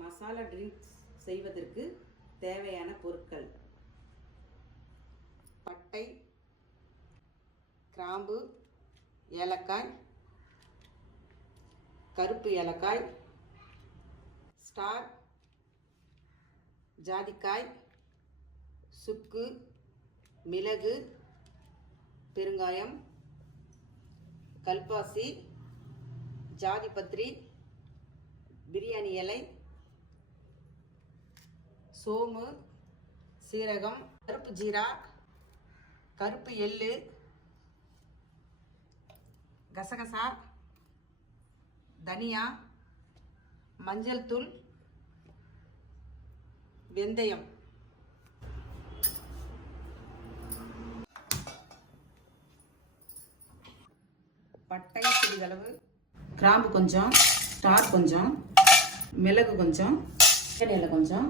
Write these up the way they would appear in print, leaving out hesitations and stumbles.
Masala drinks செய்வதற்கு தேவையான பொருட்கள்: பட்டை, கிராம்பு, ஏலக்காய், கருப்பு ஏலக்காய், ஸ்டார், ஜாதிக்காய், சுக்கு, மிளகு, பெருங்காயம், கல்பாசி, ஜாதிபத்திரி, பிரியாணி இலை, சோம்பு, சீரகம், கருப்பு ஜீரா, கருப்பு எள்ளு, கசகசா, தனியா, மஞ்சள் தூள், வெந்தயம். பட்டை சிறிதளவு, கிராம்பு கொஞ்சம், ஸ்டார் கொஞ்சம், மிளகு கொஞ்சம், இலை கொஞ்சம்,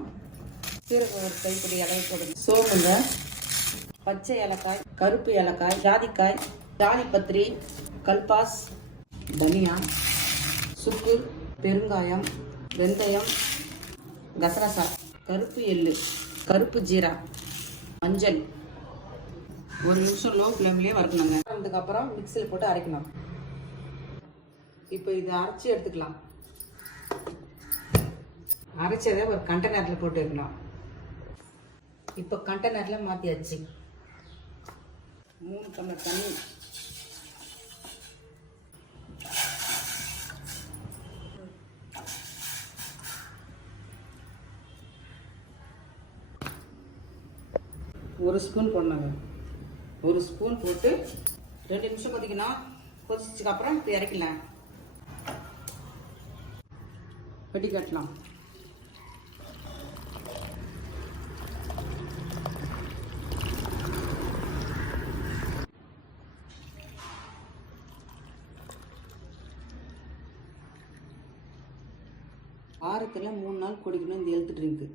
சீரகம் ஒரு கைப்பிடி அளவு போடுங்க, சோம்புங்க, பச்சை ஏலக்காய், கருப்பு ஏலக்காய், ஜாதிக்காய், ஜாதிபத்திரி, கல்பாஸ், தனியா, சுக்கு, பெருங்காயம், வெந்தயம், கசகசா, கருப்பு எள்ளு, கருப்பு ஜீரா, மஞ்சள். ஒரு நிமிஷம் லோ ஃப்ளேம்லேயே வறுக்கணுங்க. அதுக்கப்புறம் மிக்சியில் போட்டு அரைக்கணும். இப்போ இதை அரைச்சி எடுத்துக்கலாம். அரைச்சதை ஒரு கண்டெய்னரில் போட்டு வைக்கணும். இப்போ கண்டெய்னரில் மாற்றியாச்சு. 3 டம்ளர் தண்ணி, ஒரு ஸ்பூன் போடணுங்க. ஒரு ஸ்பூன் போட்டு 2 நிமிஷம் கொதிக்கணும். கொதிச்சதுக்கு அப்புறம் இப்போ இறக்கலாம், வடிகட்டலாம். வாரத்தில் 3 நாள் குடிக்கணும் இந்த ஹெல்த் ட்ரிங்க்கு.